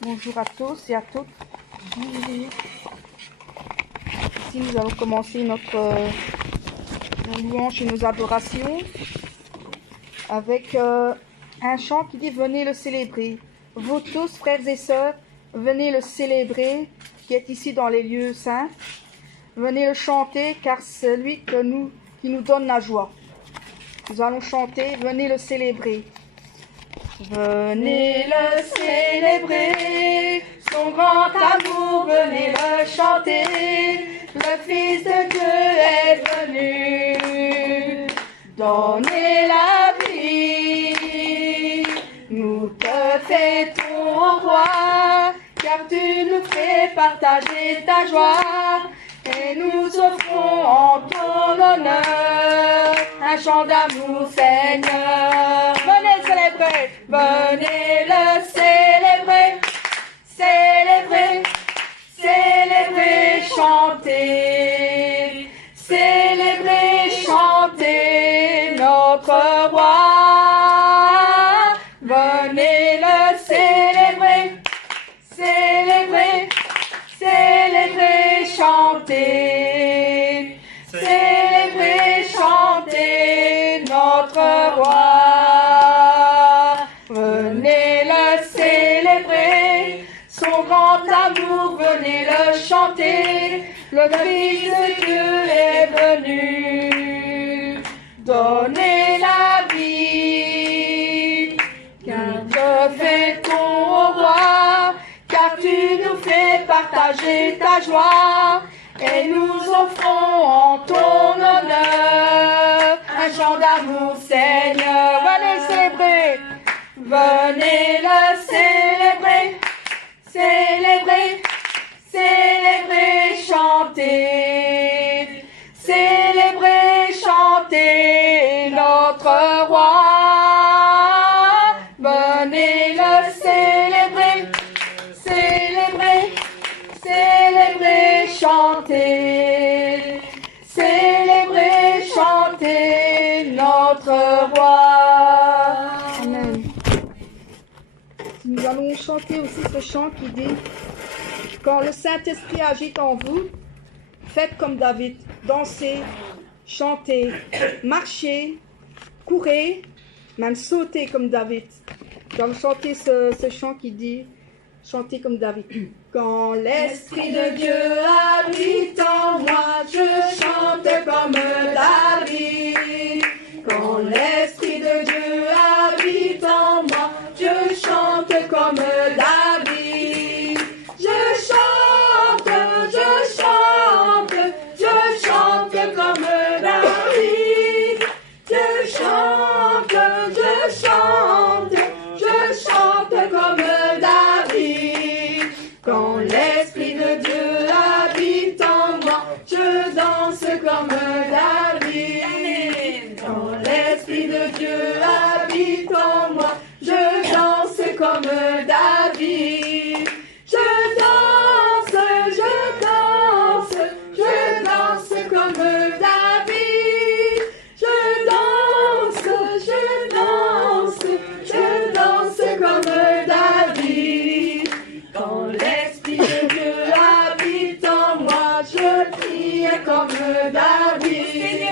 Bonjour à tous et à toutes. Ici, nous allons commencer nos louanges et nos adorations avec un chant qui dit « Venez le célébrer ». Vous tous, frères et sœurs, venez le célébrer, qui est ici dans les lieux saints. Venez le chanter, car c'est lui qui nous donne la joie. Nous allons chanter « Venez le célébrer ». Venez le célébrer, son grand amour, venez le chanter. Le Fils de Dieu est venu donner la vie. Nous te fêtons, ô roi, car tu nous fais partager ta joie. Et nous offrons en ton honneur un chant d'amour, Seigneur. Venez célébrer, venez le célébrer, célébrer, célébrer, chanter, célébrer, chanter notre roi. Venez le célébrer, célébrer, célébrer, chanter, célébrer, chanter notre roi. Venez le célébrer, son grand amour, venez le chanter. Le Fils de Dieu est venu donner la vie. Car te fêtons, ô roi, car tu nous fais partager ta joie, et nous offrons en ton honneur un chant d'amour, Seigneur. Venez célébrer, venez le célébrer, célébrer, célébrer, chanter, célébrer, chanter notre roi. Venez le célébrer, célébrer, célébrer, chanter, célébrer, chanter notre roi. Amen. Nous allons chanter aussi ce chant qui dit « Quand le Saint-Esprit agit en vous, faites comme David, dansez, chantez, marchez, courez, même sautez comme David. » Nous allons chanter ce chant qui dit « Chantez comme David. » Quand l'Esprit de Dieu habite en moi, je chante comme David. Quand l'Esprit de Dieu habite en moi, je chante comme David. Je chante, je chante, je chante comme David. Je chante, je chante, je chante comme David. Quand l'Esprit de Dieu habite en moi, je danse comme David. Quand l'Esprit de Dieu habite en moi, je danse comme David. Je danse, je danse, je danse comme David. Je danse, je danse, je danse comme David. Quand l'Esprit de Dieu habite en moi, je prie comme David.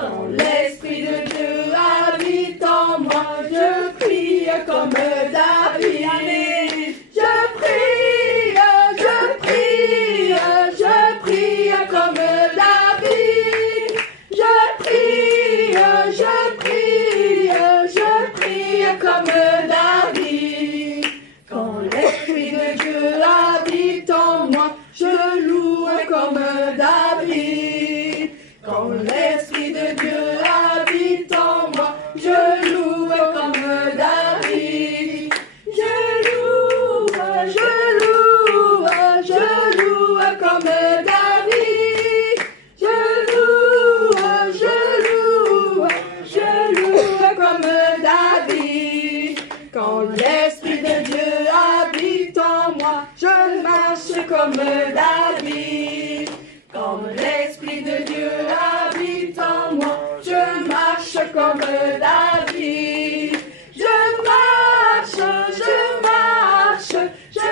Quand l'Esprit de Dieu habite en moi, je prie comme David. Je prie, je prie, je prie comme David. Je prie, je prie, je prie comme David. Quand l'Esprit de Dieu habite en moi, je loue comme David. Quand l'Esprit de Dieu habite en moi, je loue comme David. Je loue, je loue, je loue comme David. Je loue, je loue, je loue comme David. Quand l'Esprit de Dieu habite en moi, je marche comme David. Quand l'Esprit de Dieu habite en moi, je marche comme David. Je marche, je marche, je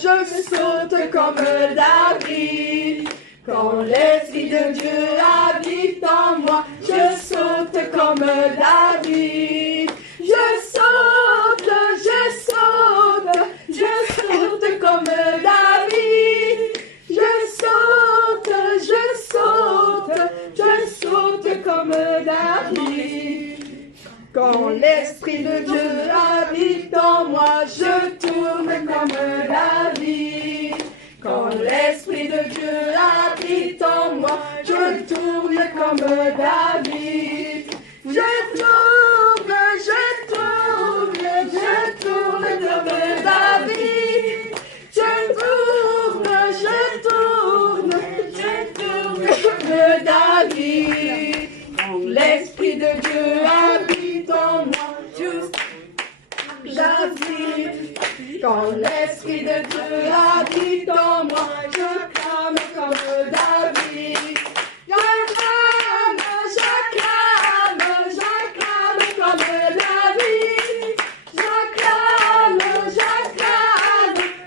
je saute comme David. Quand l'Esprit de Dieu habite en moi, je saute comme David. Je saute comme David. Je saute comme David. Quand l'Esprit de Dieu habite en moi, je tourne comme David. Quand l'Esprit de Dieu habite en moi, je tourne comme David. Je tourne comme David. Je tourne comme David. Quand l'Esprit de Dieu habite en moi, David. Quand l'Esprit de Dieu habite en moi, je clame comme David. J'acclame comme David.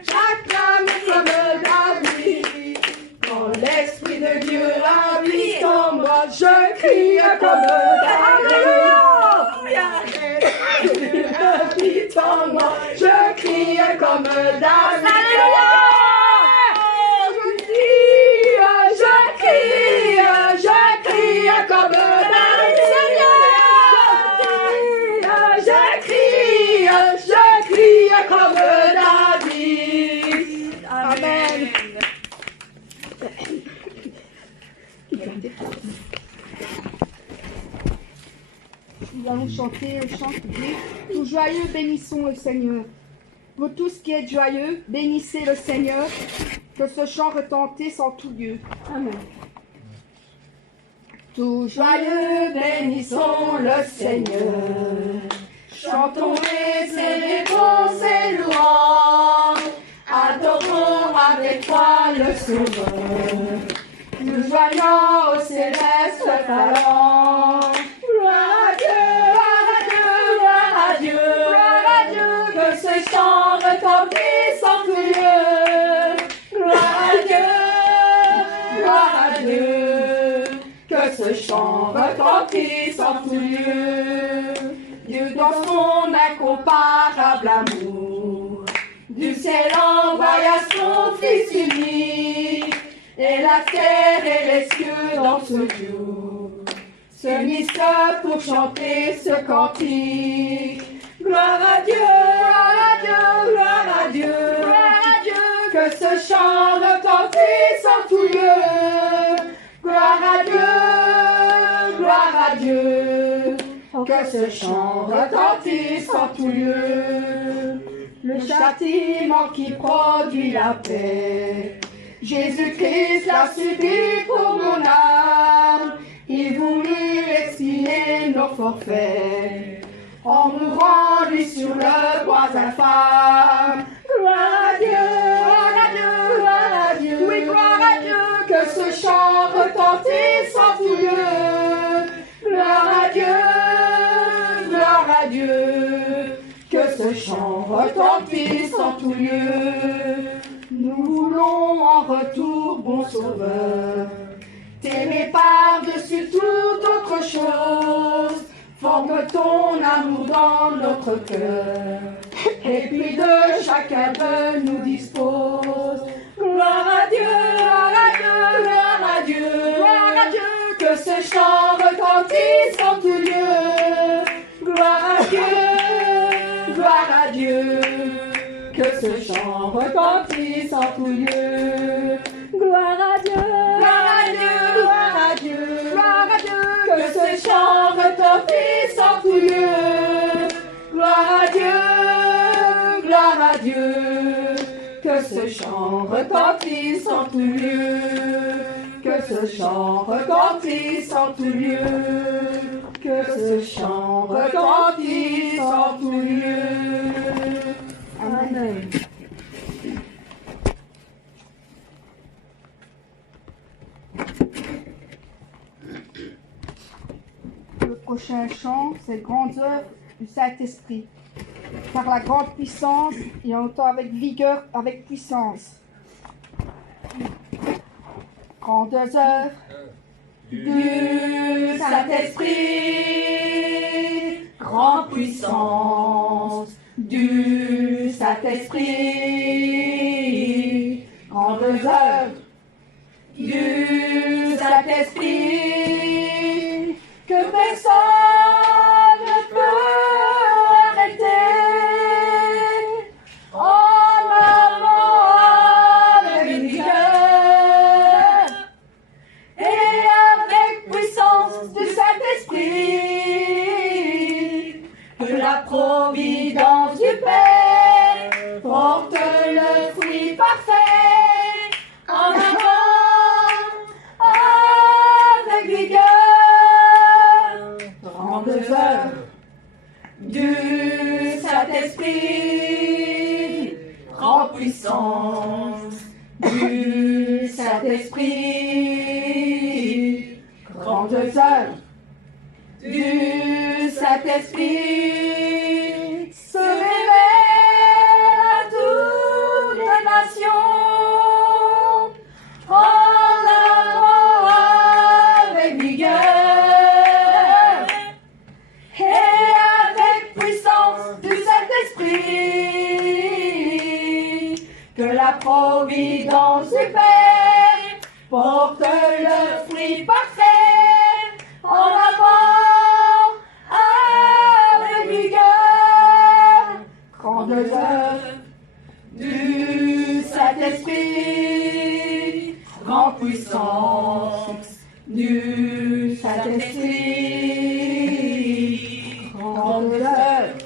J'acclame comme David. Quand l'Esprit de Dieu habite en moi, je crie comme David. Habite en moi, je crie comme David. Je crie comme David. Je crie comme David. Amen. Nous allons chanter le chant qui dit « Tout joyeux, bénissons le Seigneur. Vous tous qui êtes joyeux, bénissez le Seigneur. Que ce chant retentisse en tout lieu. » Amen. Tout joyeux, bénissons le Seigneur. Chantons et célébrons ses louanges. Adorons avec foi le Sauveur. Nous joignons au céleste talent. Gloire à Dieu, gloire à Dieu, gloire à Dieu, gloire à Dieu. Que ce chant retentisse en tout lieu. Gloire à Dieu, gloire à Dieu. Que ce chant retentisse en tout lieu. Dieu dans son incomparable amour, du ciel envoya son Fils unique, et la terre et les cieux dans ce jour se misent pour chanter ce cantique. Gloire à Dieu, gloire à Dieu, gloire à Dieu, gloire à Dieu. Que ce chant retentisse en tout lieu. Gloire à Dieu, gloire à Dieu. Que ce chant retentisse en tout lieu. Le châtiment qui produit la paix, Jésus-Christ l'a subi pour mon âme. Il voulut expier nos forfaits en mourant lui sur le bois infâme. Gloire à Dieu, gloire à Dieu, gloire à Dieu. Oui, gloire à Dieu. Que ce chant retentisse en tout lieu. Gloire à Dieu, gloire à Dieu. Que ce chant retentisse en tout lieu. Nous voulons en retour, bon Sauveur, t'aimer par-dessus toute autre chose. Forme ton amour dans notre cœur, et puis de chacun de nous dispose. Gloire à Dieu, gloire à Dieu, gloire à Dieu, gloire à Dieu. Que ce chant retentisse en tout lieu. Gloire à Dieu, gloire à Dieu. Que ce chant retentisse en tout lieu. Gloire à Dieu, gloire à Dieu, gloire à Dieu, gloire à Dieu. Que ce chant retentisse en tout lieu. Gloire à Dieu, gloire à Dieu. Que ce chant retentisse en tout lieu. Que ce chant retentisse en tout lieu. Que ce chant retentisse en tout lieu. Amen. Le prochain chant, c'est Grandes œuvres du Saint-Esprit. par la grande puissance et en même temps avec vigueur, avec puissance. Grandes œuvres du Saint-Esprit, grande puissance du Saint-Esprit, grandes œuvres du Saint-Esprit, que personne ne peut arrêter. En avant avec vigueur et avec puissance du Saint-Esprit, que la providence du Père porte le fruit parfait. En avant avec vigueur, grandes œuvres du Saint-Esprit, grande puissance du Saint-Esprit, grandes œuvres du Saint-Esprit, se révèle à toutes les nations. En avant avec vigueur et avec puissance du Saint-Esprit, que la providence du Père porte le fruit parfait. En avant avec vigueur, grandes œuvres du Saint-Esprit, grande puissance du Saint-Esprit, grandes œuvres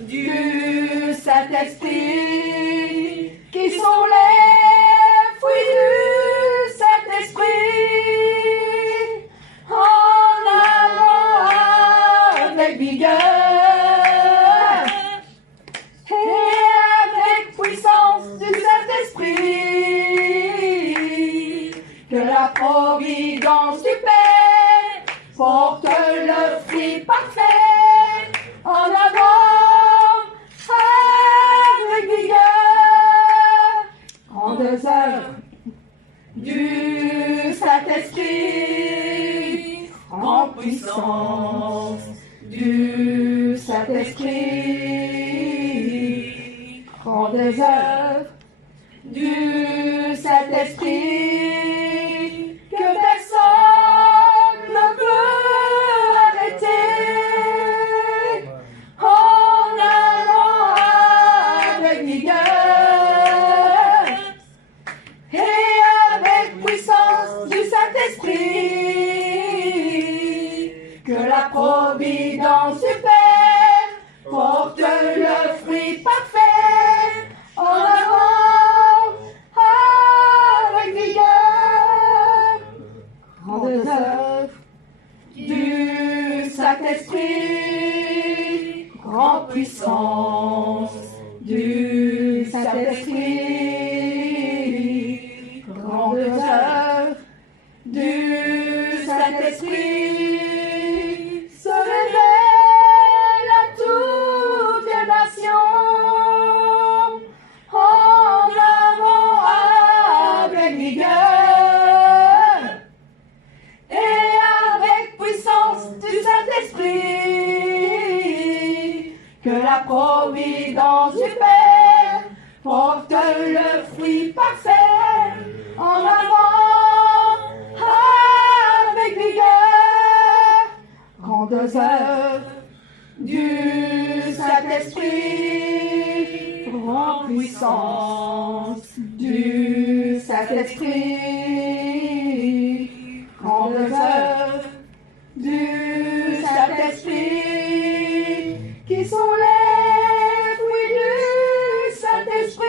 du Saint-Esprit, qui sont les fruits du Saint-Esprit. En avant avec vigueur et avec puissance du Saint-Esprit, que la providence du Père porte le fruit parfait. En avant avec vigueur, grandes œuvres du Saint-Esprit, grande puissance du Saint-Esprit, grandes œuvres du Saint-Esprit, que personne ne peut arrêter. En avant avec vigueur et avec puissance du Saint-Esprit, que la providence du Père porte le fruit parfait. En avant avec vigueur, grandes œuvres du Saint-Esprit, grande puissance du Saint-Esprit, grandes œuvres du Saint-Esprit, se révèle à toutes les nations. En avant avec vigueur et avec puissance du Saint-Esprit, que la providence du Père porte le fruit parfait. En avant avec vigueur, grandes œuvres du Saint-Esprit, grande puissance du Saint-Esprit, grandes œuvres du Saint-Esprit, qui sont les fruits du Saint-Esprit.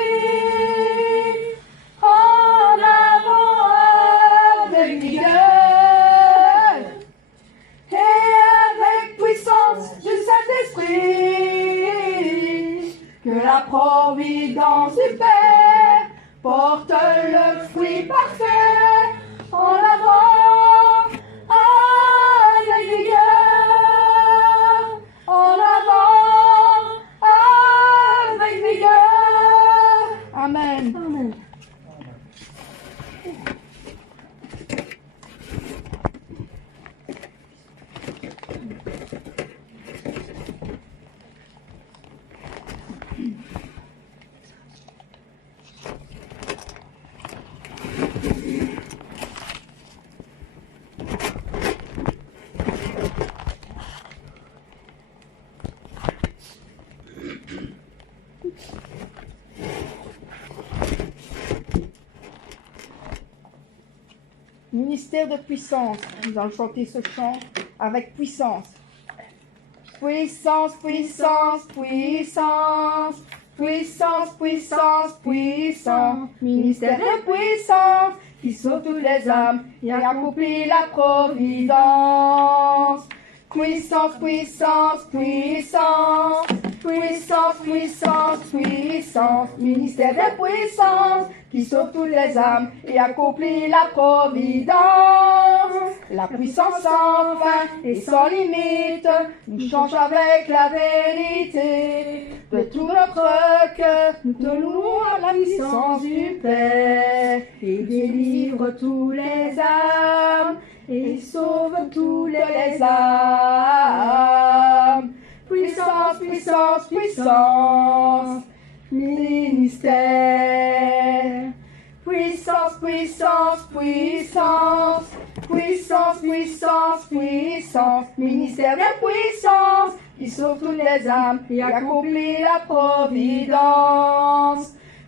En avant avec vigueur et avec puissance du Saint-Esprit, que la providence du Père porte le fruit parfait. En avant avec vigueur, en avant Ministère de puissance. Nous allons chanter ce chant avec puissance. Puissance, puissance, puissance. Puissance, puissance, puissance. Ministère de puissance qui sauve toutes les âmes et accomplit la providence. Puissance, puissance, puissance. Puissance, puissance, puissance. Ministère de puissance qui sauve toutes les âmes et accomplit la providence. La puissance sans fin et sans limite nous change avec la vérité. De tout notre cœur, nous te louons à la puissance du Père. Il délivre tous les âmes et sauve tous les âmes. Puissance, puissance, puissance, ministère. Puissance, puissance, puissance. Puissance, puissance, puissance, ministère de puissance qui sauve toutes les âmes et accomplit la providence.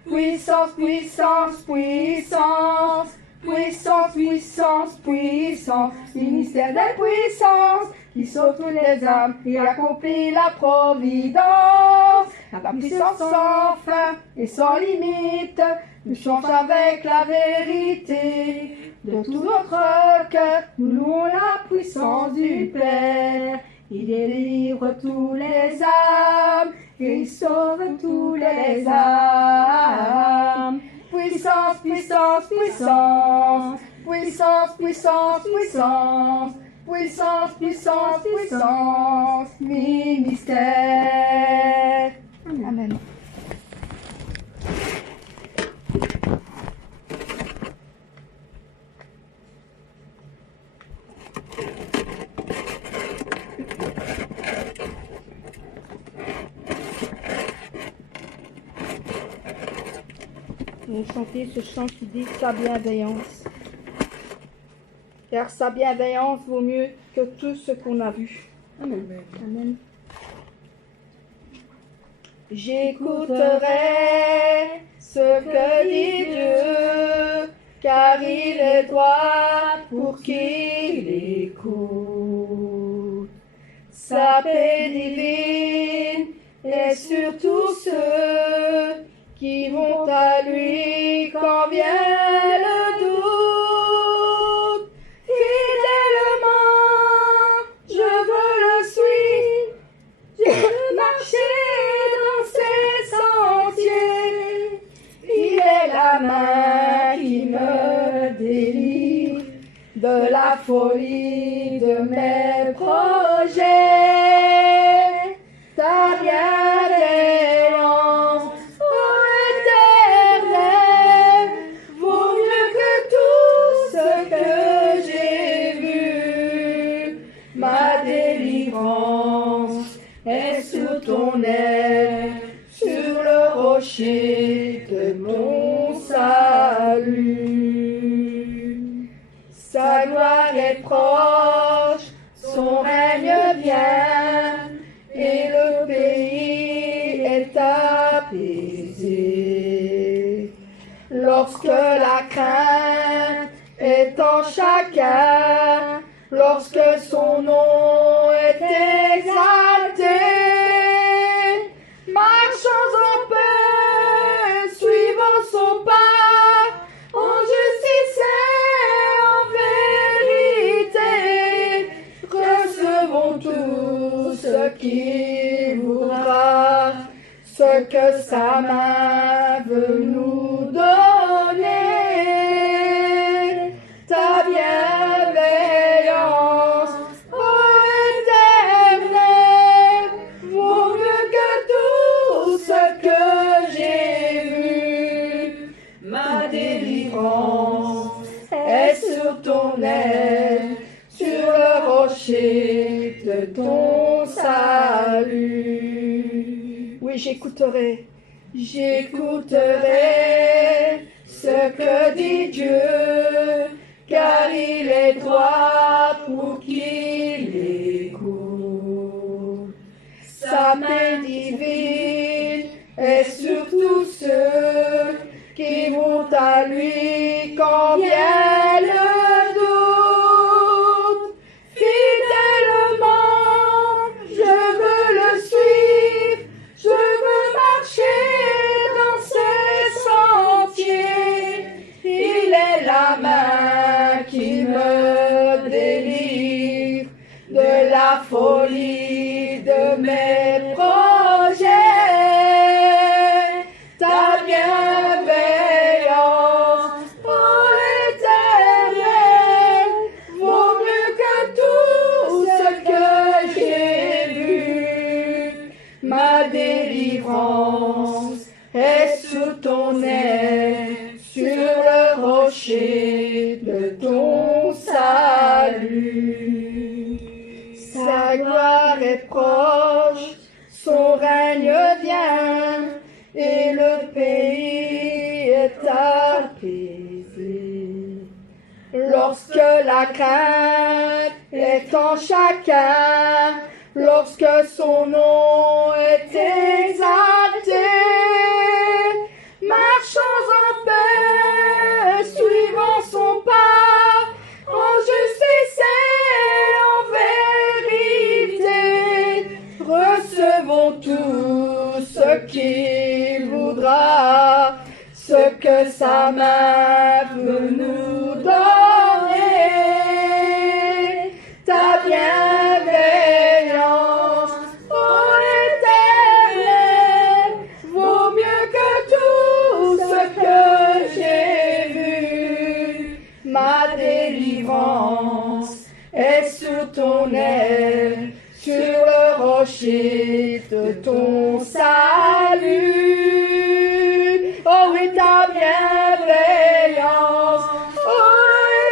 Puissance, puissance, puissance. Puissance, puissance, puissance, ministère de puissance qui sauve toutes les âmes et accomplit la providence. La puissance sans fin et sans limite nous change avec la vérité. De tout notre cœur, nous louons la puissance du Père. Il délivre tous les âmes et il sauve tous les âmes. Puissance, puissance, puissance. Puissance, puissance, puissance. Puissance, puissance, puissance. Ministère. Amen. Nous chanter ce chant qui dit sa bienveillance. Car sa bienveillance vaut mieux que tout ce qu'on a vu. Amen. Amen. J'écouterai ce que dit Dieu, car il est droit pour qui l'écoute. Sa paix divine est sur tous ceux qui vont à lui quand vient le doute. Fidèlement, je veux le suivre, je veux marcher dans ses sentiers. Il est la main qui me délivre de la folie de mes projets. Ta bienveillance, est sous ton aile, sur le rocher de mon salut. Sa gloire est proche, son règne vient, et le pays est apaisé. Lorsque la crainte est en chacun, lorsque son nom est exalté, marchons en paix, suivant son pas, en justice et en vérité, recevons tout ce qu'il voudra, ce que sa main veut nous donner. Ta bienveillance, ton aile, sur le rocher de ton salut. Oui, j'écouterai ce que dit Dieu, car il est droit pour qu'il écoute. Sa main divine est sur tous ceux qui vont à lui quand vient le doute. rocher de ton salut. Sa gloire est proche, son règne vient, et le pays est apaisé. Lorsque la crainte est en chacun, lorsque son nom est exalté, marchons en paix, suivons son pas, en justice et en vérité. Recevons tout ce qu'il voudra, ce que sa main veut nous donner. Ta bienveillance, ô Éternel, vaut mieux que tout ce que j'ai vu. Ma délivrance est sous ton aile, sur le rocher de ton salut. Oh oui, ta bienveillance, oh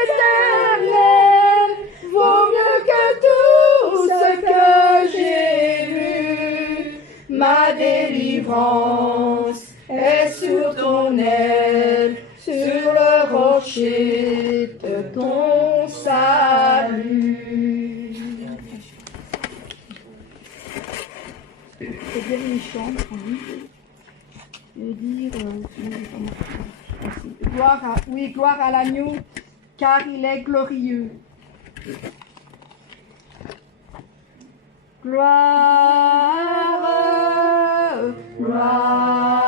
Éternel, vaut mieux que tout ce que j'ai vu. Ma délivrance est sur ton aile, sur le rocher de ton salut. Le dernier chant, et dire gloire à l'agneau, car il est glorieux. Gloire, gloire.